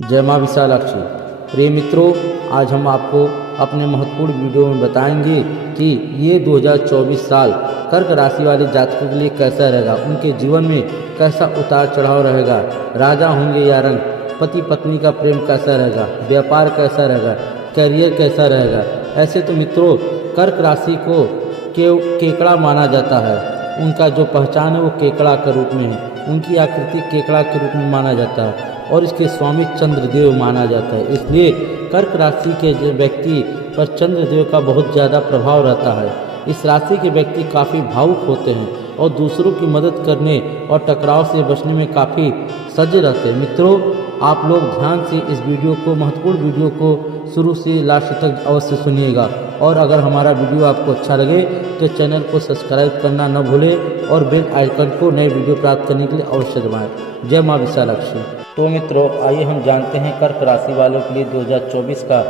जय माँ विशालाक्षी। प्रिय मित्रों, आज हम आपको अपने महत्वपूर्ण वीडियो में बताएंगे कि ये 2024 साल कर्क राशि वाले जातकों के लिए कैसा रहेगा, उनके जीवन में कैसा उतार चढ़ाव रहेगा, राजा होंगे या रंग, पति पत्नी का प्रेम कैसा रहेगा, व्यापार कैसा रहेगा, करियर कैसा रहेगा। ऐसे तो मित्रों, कर्क राशि को केकड़ा माना जाता है। उनका जो पहचान है वो केकड़ा के रूप में है, उनकी आकृति केकड़ा के रूप में माना जाता है और इसके स्वामी चंद्रदेव माना जाता है। इसलिए कर्क राशि के व्यक्ति पर चंद्रदेव का बहुत ज़्यादा प्रभाव रहता है। इस राशि के व्यक्ति काफ़ी भावुक होते हैं और दूसरों की मदद करने और टकराव से बचने में काफ़ी सज्ज रहते हैं। मित्रों, आप लोग ध्यान से इस वीडियो को, महत्वपूर्ण वीडियो को शुरू से लास्ट तक अवश्य सुनिएगा। और अगर हमारा वीडियो आपको अच्छा लगे तो चैनल को सब्सक्राइब करना न भूलें और बेल आइकन को नए वीडियो प्राप्त करने के लिए अवश्य दबाएं। जय माँ विशालाक्षी। तो मित्रों, आइए हम जानते हैं कर्क राशि वालों के लिए 2024 का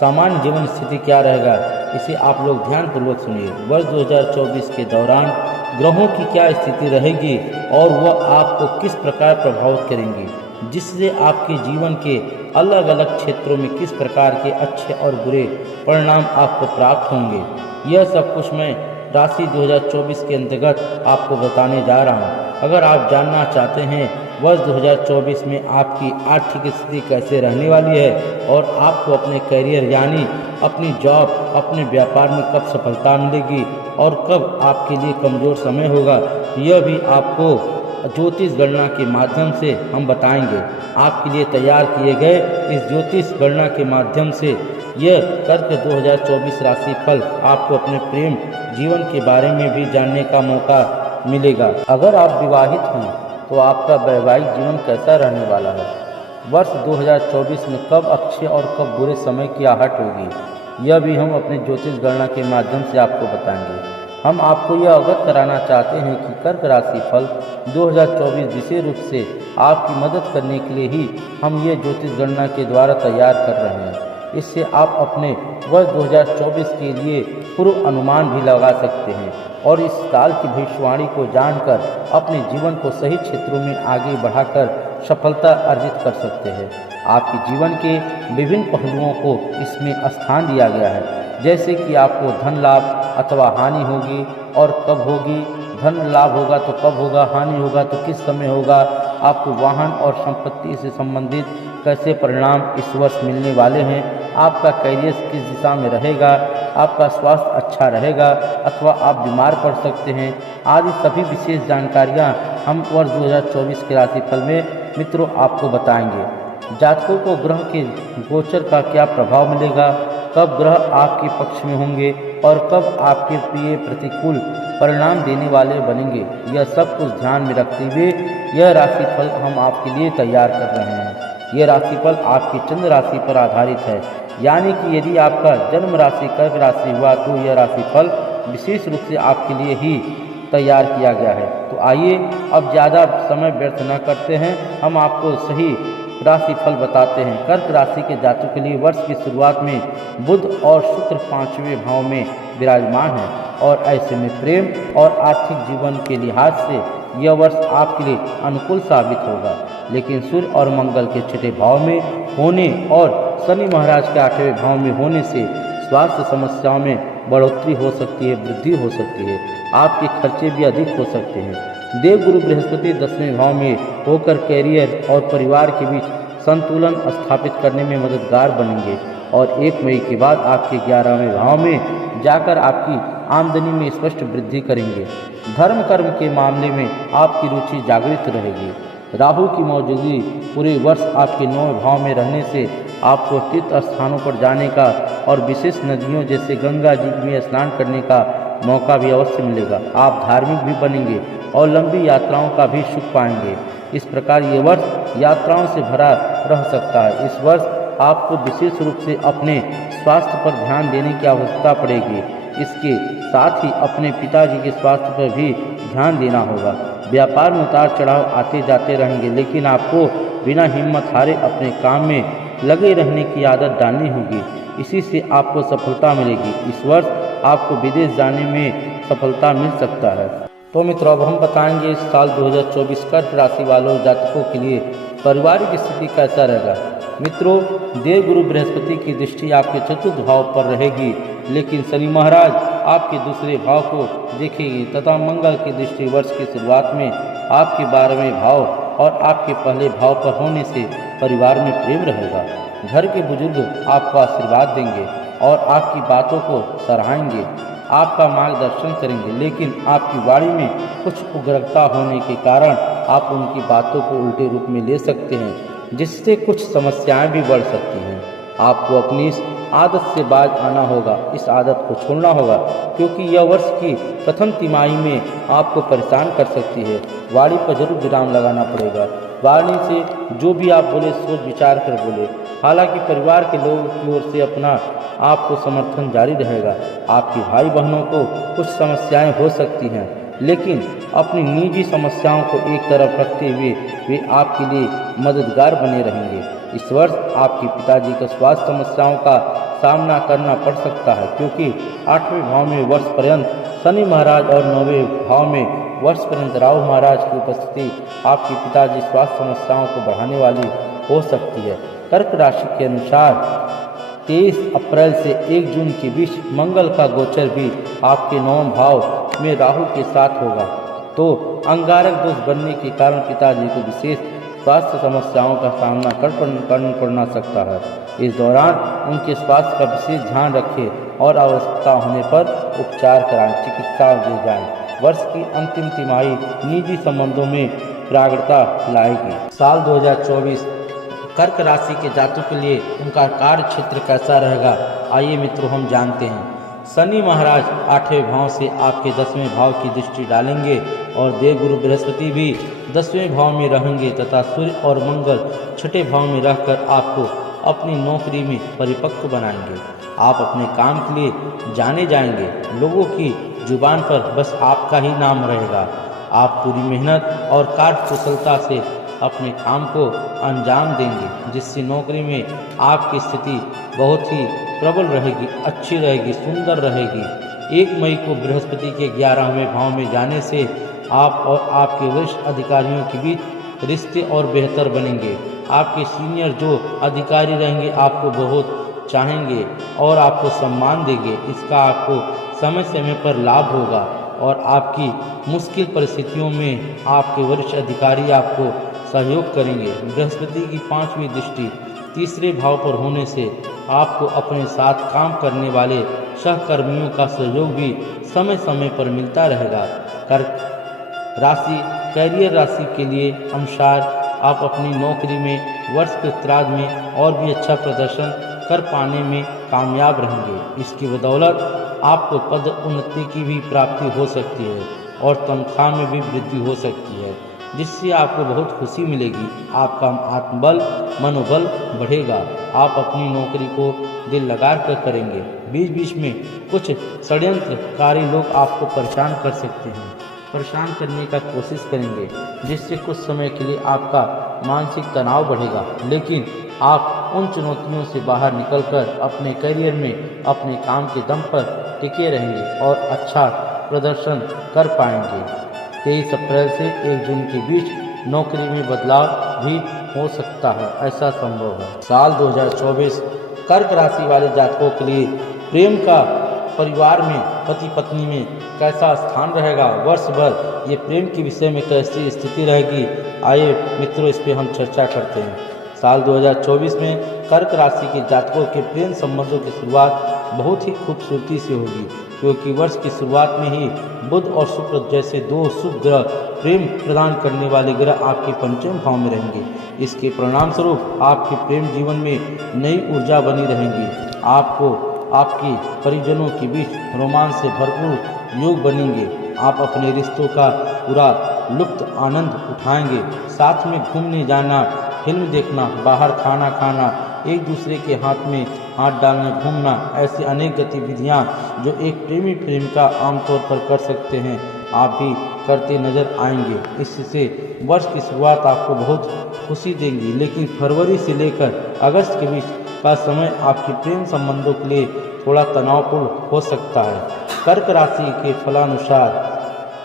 सामान्य जीवन स्थिति क्या रहेगा। इसे आप लोग ध्यानपूर्वक सुनिए। वर्ष 2024 के दौरान ग्रहों की क्या स्थिति रहेगी और वह आपको किस प्रकार प्रभावित करेंगी, जिससे आपके जीवन के अलग अलग क्षेत्रों में किस प्रकार के अच्छे और बुरे परिणाम आपको प्राप्त होंगे। यह सब कुछ मैं राशि 2024 के अंतर्गत आपको बताने जा रहा हूँ। अगर आप जानना चाहते हैं वर्ष 2024 में आपकी आर्थिक स्थिति कैसे रहने वाली है और आपको अपने करियर यानी अपनी जॉब, अपने व्यापार में कब सफलता मिलेगी और कब आपके लिए कमज़ोर समय होगा, यह भी आपको ज्योतिष गणना के माध्यम से हम बताएंगे। आपके लिए तैयार किए गए इस ज्योतिष गणना के माध्यम से यह कर्क 2024 राशि फल आपको अपने प्रेम जीवन के बारे में भी जानने का मौका मिलेगा। अगर आप विवाहित हैं तो आपका वैवाहिक जीवन कैसा रहने वाला है। वर्ष 2024 में कब अच्छे और कब बुरे समय की आहट होगी, यह भी हम अपने ज्योतिष गणना के माध्यम से आपको बताएंगे। हम आपको यह अवगत कराना चाहते हैं कि कर्क राशि फल 2024 विशेष रूप से आपकी मदद करने के लिए ही हम ये ज्योतिष गणना के द्वारा तैयार कर रहे हैं। इससे आप अपने वर्ष 2024 के लिए पूर्व अनुमान भी लगा सकते हैं और इस साल की भविष्यवाणी को जानकर अपने जीवन को सही क्षेत्रों में आगे बढ़ाकर सफलता अर्जित कर सकते हैं। आपके जीवन के विभिन्न पहलुओं को इसमें स्थान दिया गया है, जैसे कि आपको धन लाभ अथवा हानि होगी और कब होगी, धन लाभ होगा तो कब होगा, हानि होगा तो किस समय होगा, आपको वाहन और संपत्ति से संबंधित कैसे परिणाम इस वर्ष मिलने वाले हैं, आपका करियर किस दिशा में रहेगा, आपका स्वास्थ्य अच्छा रहेगा अथवा आप बीमार पड़ सकते हैं, आदि सभी विशेष जानकारियां हम वर्ष 2024 के राशिफल में मित्रों आपको बताएंगे। जातकों को ग्रह के गोचर का क्या प्रभाव मिलेगा, कब ग्रह आपके पक्ष में होंगे और कब आपके प्रिय प्रतिकूल परिणाम देने वाले बनेंगे, यह सब कुछ ध्यान में रखते हुए यह राशिफल हम आपके लिए तैयार कर रहे हैं। यह राशिफल आपकी चंद्र राशि पर आधारित है, यानी कि यदि आपका जन्म राशि कर्क राशि हुआ तो यह राशिफल विशेष रूप से आपके लिए ही तैयार किया गया है। तो आइए अब ज़्यादा समय व्यर्थ न करते हैं, हम आपको सही राशिफल बताते हैं। कर्क राशि के जातकों के लिए वर्ष की शुरुआत में बुध और शुक्र 5वें भाव में विराजमान है और ऐसे में प्रेम और आर्थिक जीवन के लिहाज से यह वर्ष आपके लिए अनुकूल साबित होगा। लेकिन सूर्य और मंगल के 6ठे भाव में होने और शनि महाराज के 8वें भाव में होने से स्वास्थ्य समस्याओं में बढ़ोतरी हो सकती है, वृद्धि हो सकती है, आपके खर्चे भी अधिक हो सकते हैं। देवगुरु बृहस्पति 10वें भाव में होकर कैरियर और परिवार के बीच संतुलन स्थापित करने में मददगार बनेंगे और 1 मई के बाद आपके 11वें भाव में जाकर आपकी आमदनी में स्पष्ट वृद्धि करेंगे। धर्म कर्म के मामले में आपकी रुचि जागृत रहेगी। राहु की मौजूदगी पूरे वर्ष आपके 9वें भाव में रहने से आपको तीर्थ स्थानों पर जाने का और विशेष नदियों जैसे गंगा जी में स्नान करने का मौका भी अवश्य मिलेगा। आप धार्मिक भी बनेंगे और लंबी यात्राओं का भी सुख पाएंगे। इस प्रकार ये वर्ष यात्राओं से भरा रह सकता है। इस वर्ष आपको विशेष रूप से अपने स्वास्थ्य पर ध्यान देने की आवश्यकता पड़ेगी। इसके साथ ही अपने पिताजी के स्वास्थ्य पर भी ध्यान देना होगा। व्यापार में उतार चढ़ाव आते जाते रहेंगे, लेकिन आपको बिना हिम्मत हारे अपने काम में लगे रहने की आदत डालनी होगी। इसी से आपको सफलता मिलेगी। इस वर्ष आपको विदेश जाने में सफलता मिल सकता है। तो मित्रों, अब हम बताएंगे इस साल 2024 कर्क राशि वालों जातकों के लिए पारिवारिक स्थिति कैसा रहेगा। मित्रों, देवगुरु बृहस्पति की दृष्टि आपके चतुर्थ भाव पर रहेगी, लेकिन शनि महाराज आपके दूसरे भाव को देखेंगे तथा मंगल की दृष्टि वर्ष की शुरुआत में आपके 12वें भाव और आपके पहले भाव पर होने से परिवार में प्रेम रहेगा। घर के बुजुर्ग आपको आशीर्वाद देंगे और आपकी बातों को सराहेंगे, आपका मार्गदर्शन करेंगे, लेकिन आपकी वाणी में कुछ उग्रता होने के कारण आप उनकी बातों को उल्टे रूप में ले सकते हैं, जिससे कुछ समस्याएं भी बढ़ सकती हैं। आपको अपनी इस आदत से बाज आना होगा, इस आदत को छोड़ना होगा, क्योंकि यह वर्ष की प्रथम तिमाही में आपको परेशान कर सकती है। वाणी पर जरूर विराम लगाना पड़ेगा। वाणी से जो भी आप बोले सोच विचार कर बोले। हालांकि परिवार के लोगों की ओर से अपना आपको समर्थन जारी रहेगा। आपके भाई बहनों को कुछ समस्याएं हो सकती हैं, लेकिन अपनी निजी समस्याओं को एक तरफ रखते हुए वे आपके लिए मददगार बने रहेंगे। इस वर्ष आपके पिताजी को स्वास्थ्य समस्याओं का सामना करना पड़ सकता है, क्योंकि 8वें भाव में वर्ष पर्यंत शनि महाराज और 9वें भाव में वर्ष पर्यंत राहु महाराज की उपस्थिति आपके पिताजी स्वास्थ्य समस्याओं को बढ़ाने वाली हो सकती है। कर्क राशि के अनुसार 23 अप्रैल से 1 जून के बीच मंगल का गोचर भी आपके 9वें भाव में राहु के साथ होगा, तो अंगारक दोष बनने के कारण पिताजी को विशेष स्वास्थ्य समस्याओं का सामना करना पड़ सकता है। इस दौरान उनके स्वास्थ्य का विशेष ध्यान रखें और आवश्यकता होने पर उपचार कराएं, चिकित्सा दे जाएं। वर्ष की अंतिम तिमाही निजी संबंधों में प्रागड़ता लाएगी। साल 2024 कर्क राशि के जातकों के लिए उनका कार्य क्षेत्र कैसा रहेगा, आइए मित्रों हम जानते हैं। शनि महाराज 8वें भाव से आपके 10वें भाव की दृष्टि डालेंगे और देवगुरु बृहस्पति भी 10वें भाव में रहेंगे तथा सूर्य और मंगल 6ठे भाव में रहकर आपको अपनी नौकरी में परिपक्व बनाएंगे। आप अपने काम के लिए जाने जाएंगे। लोगों की जुबान पर बस आपका ही नाम रहेगा। आप पूरी मेहनत और कार्यकुशलता से अपने काम को अंजाम देंगे, जिससे नौकरी में आपकी स्थिति बहुत ही प्रबल रहेगी, अच्छी रहेगी, सुंदर रहेगी। 1 मई को बृहस्पति के 11वें भाव में जाने से आप और आपके वरिष्ठ अधिकारियों के बीच रिश्ते और बेहतर बनेंगे। आपके सीनियर जो अधिकारी रहेंगे आपको बहुत चाहेंगे और आपको सम्मान देंगे। इसका आपको समय समय पर लाभ होगा और आपकी मुश्किल परिस्थितियों में आपके वरिष्ठ अधिकारी आपको सहयोग करेंगे। बृहस्पति की 5वीं दृष्टि तीसरे भाव पर होने से आपको अपने साथ काम करने वाले सहकर्मियों का सहयोग भी समय समय पर मिलता रहेगा। कर्क राशि कैरियर राशि के लिए अनुसार आप अपनी नौकरी में वर्ष के उत्तरार्ध में और भी अच्छा प्रदर्शन कर पाने में कामयाब रहेंगे। इसकी बदौलत आपको पद उन्नति की भी प्राप्ति हो सकती है और तनख्वाह में भी वृद्धि हो सकती है, जिससे आपको बहुत खुशी मिलेगी। आपका आत्मबल मनोबल बढ़ेगा। आप अपनी नौकरी को दिल लगाकर करेंगे। बीच बीच में कुछ षड्यंत्रकारी लोग आपको परेशान कर सकते हैं, परेशान करने का कोशिश करेंगे, जिससे कुछ समय के लिए आपका मानसिक तनाव बढ़ेगा, लेकिन आप उन चुनौतियों से बाहर निकलकर अपने करियर में अपने काम के दम पर टिके रहेंगे और अच्छा प्रदर्शन कर पाएंगे। 23 अप्रैल से 1 जून के बीच नौकरी में बदलाव भी हो सकता है, ऐसा संभव है। साल 2024 कर्क राशि वाले जातकों के लिए प्रेम का परिवार में पति पत्नी में कैसा स्थान रहेगा, वर्ष भर ये प्रेम के विषय में कैसी स्थिति रहेगी, आइए मित्रों इस पर हम चर्चा करते हैं। साल 2024 में कर्क राशि के जातकों के प्रेम संबंधों की शुरुआत बहुत ही खूबसूरती से होगी, क्योंकि वर्ष की शुरुआत में ही बुध और शुक्र जैसे 2 शुभ ग्रह प्रेम प्रदान करने वाले ग्रह आपके 5वें भाव में रहेंगे। इसके परिणाम स्वरूप आपके प्रेम जीवन में नई ऊर्जा बनी रहेंगी। आपको आपके परिजनों के बीच रोमांच से भरपूर योग बनेंगे। आप अपने रिश्तों का पूरा लुत्फ आनंद उठाएंगे। साथ में घूमने जाना, फिल्म देखना, बाहर खाना खाना, एक दूसरे के हाथ में हाथ डालने घूमना, ऐसी अनेक गतिविधियां जो एक प्रेमी प्रेमिका आमतौर पर कर सकते हैं, आप भी करते नजर आएंगे। इससे वर्ष की शुरुआत आपको बहुत खुशी देंगी, लेकिन फरवरी से लेकर अगस्त के बीच का समय आपके प्रेम संबंधों के लिए थोड़ा तनावपूर्ण हो सकता है। कर्क राशि के फलानुसार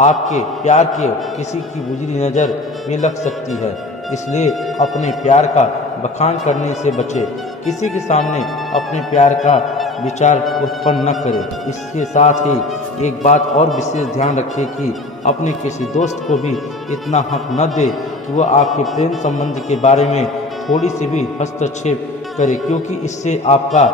आपके प्यार के किसी की बुरी नज़र में लग सकती है, इसलिए अपने प्यार का बखान करने से बचे। किसी के सामने अपने प्यार का विचार उत्पन्न न करें। इसके साथ ही एक बात और विशेष ध्यान रखें कि अपने किसी दोस्त को भी इतना हक न दे कि वह आपके प्रेम संबंध के बारे में थोड़ी सी भी हस्तक्षेप करे, क्योंकि इससे आपका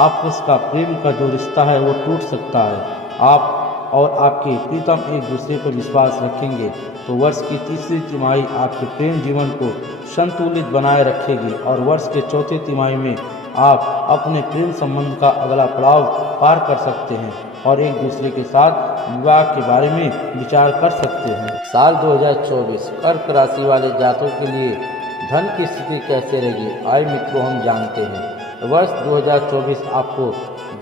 आपस का प्रेम का जो रिश्ता है वो टूट सकता है। आप और आपके प्रीतम एक दूसरे पर विश्वास रखेंगे तो वर्ष की तीसरी तिमाही आपके प्रेम जीवन को संतुलित बनाए रखेगी और वर्ष के चौथे तिमाही में आप अपने प्रेम संबंध का अगला पड़ाव पार कर सकते हैं और एक दूसरे के साथ विवाह के बारे में विचार कर सकते हैं। साल 2024 कर्क राशि वाले जातकों के लिए धन की स्थिति कैसे रहेगी, आइए मित्रों हम जानते हैं। वर्ष 2024 आपको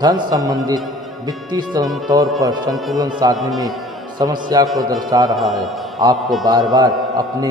धन संबंधित वित्तीय तौर पर संतुलन साधने में समस्या को दर्शा रहा है। आपको बार बार अपने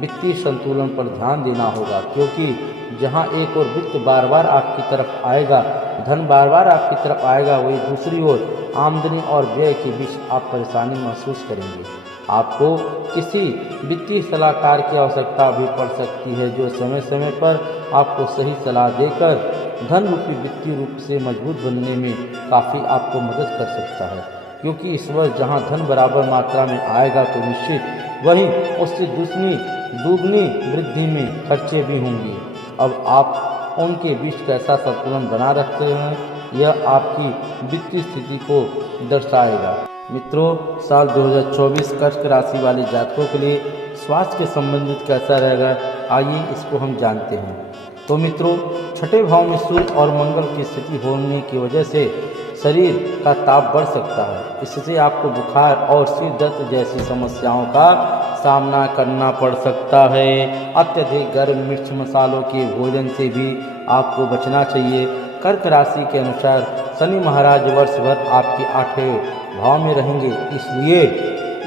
वित्तीय संतुलन पर ध्यान देना होगा, क्योंकि जहां एक और वित्त बार बार आपकी तरफ आएगा, धन बार बार आपकी तरफ आएगा, वही दूसरी ओर आमदनी और व्यय के बीच आप परेशानी महसूस करेंगे। आपको किसी वित्तीय सलाहकार की आवश्यकता भी पड़ सकती है, जो समय समय पर आपको सही सलाह देकर धन रूपी वित्तीय रूप से मजबूत बनने में काफ़ी आपको मदद कर सकता है। क्योंकि इस वर्ष जहां धन बराबर मात्रा में आएगा तो निश्चित वहीं उससे दुगनी वृद्धि में खर्चे भी होंगी। अब आप उनके बीच कैसा संतुलन बना रखते हैं, यह आपकी वित्तीय स्थिति को दर्शाएगा। मित्रों, साल 2024 कर्क राशि वाले जातकों के लिए स्वास्थ्य के संबंधित कैसा रहेगा, आइए इसको हम जानते हैं। तो मित्रों, छठे भाव में सूर्य और मंगल की स्थिति होने की वजह से शरीर का ताप बढ़ सकता है। इससे आपको बुखार और सिर दर्द जैसी समस्याओं का सामना करना पड़ सकता है। अत्यधिक गर्म मिर्च मसालों के भोजन से भी आपको बचना चाहिए। कर्क राशि के अनुसार शनि महाराज वर्ष भर आपके 8वें भाव में रहेंगे, इसलिए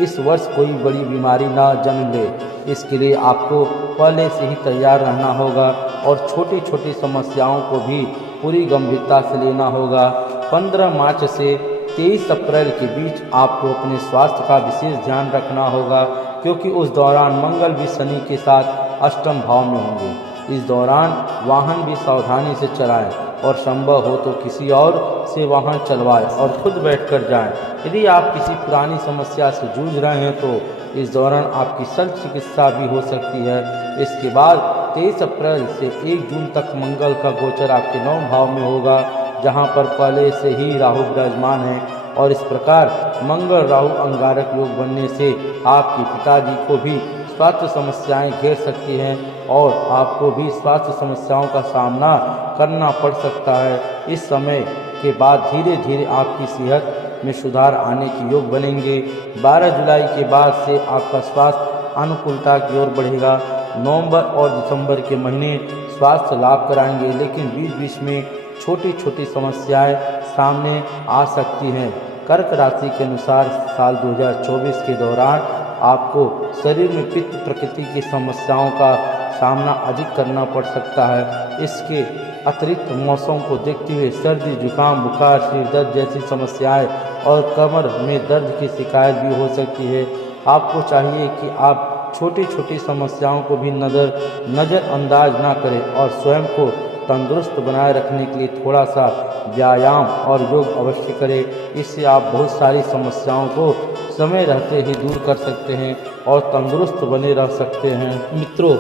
इस वर्ष कोई बड़ी बीमारी ना जन्म ले। इसके लिए आपको पहले से ही तैयार रहना होगा और छोटी छोटी समस्याओं को भी पूरी गंभीरता से लेना होगा। 15 मार्च से 23 अप्रैल के बीच आपको अपने स्वास्थ्य का विशेष ध्यान रखना होगा, क्योंकि उस दौरान मंगल भी शनि के साथ अष्टम भाव में होंगे। इस दौरान वाहन भी सावधानी से चलाएं और संभव हो तो किसी और से वाहन चलवाएं और खुद बैठकर जाएं। यदि आप किसी पुरानी समस्या से जूझ रहे हैं तो इस दौरान आपकी शल्य चिकित्सा भी हो सकती है। इसके बाद 23 अप्रैल से 1 जून तक मंगल का गोचर आपके 9 भाव में होगा, जहां पर पहले से ही राहु विराजमान है और इस प्रकार मंगल राहु अंगारक योग बनने से आपके पिताजी को भी स्वास्थ्य समस्याएं घेर सकती हैं और आपको भी स्वास्थ्य समस्याओं का सामना करना पड़ सकता है। इस समय के बाद धीरे धीरे आपकी सेहत में सुधार आने के योग बनेंगे। 12 जुलाई के बाद से आपका स्वास्थ्य अनुकूलता की ओर बढ़ेगा। नवंबर और दिसंबर के महीने स्वास्थ्य लाभ कराएंगे, लेकिन बीच बीच में छोटी छोटी समस्याएं सामने आ सकती हैं। कर्क राशि के अनुसार साल 2024 के दौरान आपको शरीर में पित्त प्रकृति की समस्याओं का सामना अधिक करना पड़ सकता है। इसके अतिरिक्त मौसम को देखते हुए सर्दी, जुकाम, बुखार, सिर दर्द जैसी समस्याएं और कमर में दर्द की शिकायत भी हो सकती है। आपको चाहिए कि आप छोटी छोटी समस्याओं को भी नज़रअंदाज ना करें और स्वयं को तंदुरुस्त बनाए रखने के लिए थोड़ा सा व्यायाम और योग अवश्य करें। इससे आप बहुत सारी समस्याओं को समय रहते ही दूर कर सकते हैं और तंदुरुस्त बने रह सकते हैं। मित्रों,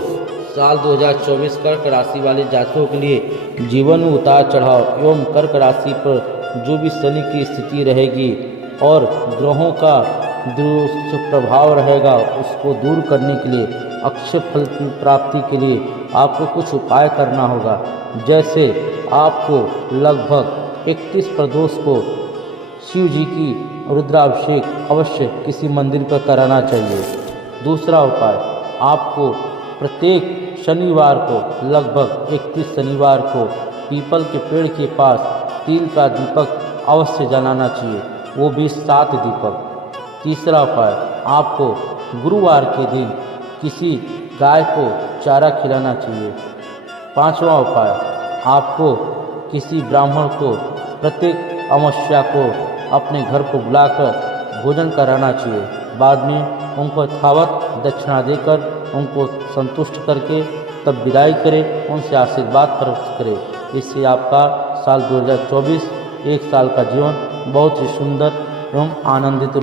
साल 2024 कर्क राशि वाले जातकों के लिए जीवन में उतार चढ़ाव एवं कर्क राशि पर जो भी शनि की स्थिति रहेगी और ग्रहों का दुष्प्रभाव रहेगा, उसको दूर करने के लिए, अक्षय फल की प्राप्ति के लिए आपको कुछ उपाय करना होगा। जैसे आपको लगभग 31 प्रदोष को शिव जी की रुद्राभिषेक अवश्य किसी मंदिर पर कराना चाहिए। दूसरा उपाय, आपको प्रत्येक शनिवार को लगभग 31 शनिवार को पीपल के पेड़ के पास तिल का दीपक अवश्य जलाना चाहिए, वो भी 7 दीपक। तीसरा उपाय, आपको गुरुवार के दिन किसी गाय को चारा खिलाना चाहिए। 5वां उपाय, आपको किसी ब्राह्मण को प्रत्येक अमावस्या को अपने घर को बुलाकर भोजन कराना चाहिए। बाद में उनको यथावत दक्षिणा देकर उनको संतुष्ट करके तब विदाई करें, उनसे आशीर्वाद प्राप्त करें। इससे आपका साल 2024 एक साल का जीवन बहुत ही सुंदर एवं आनंदित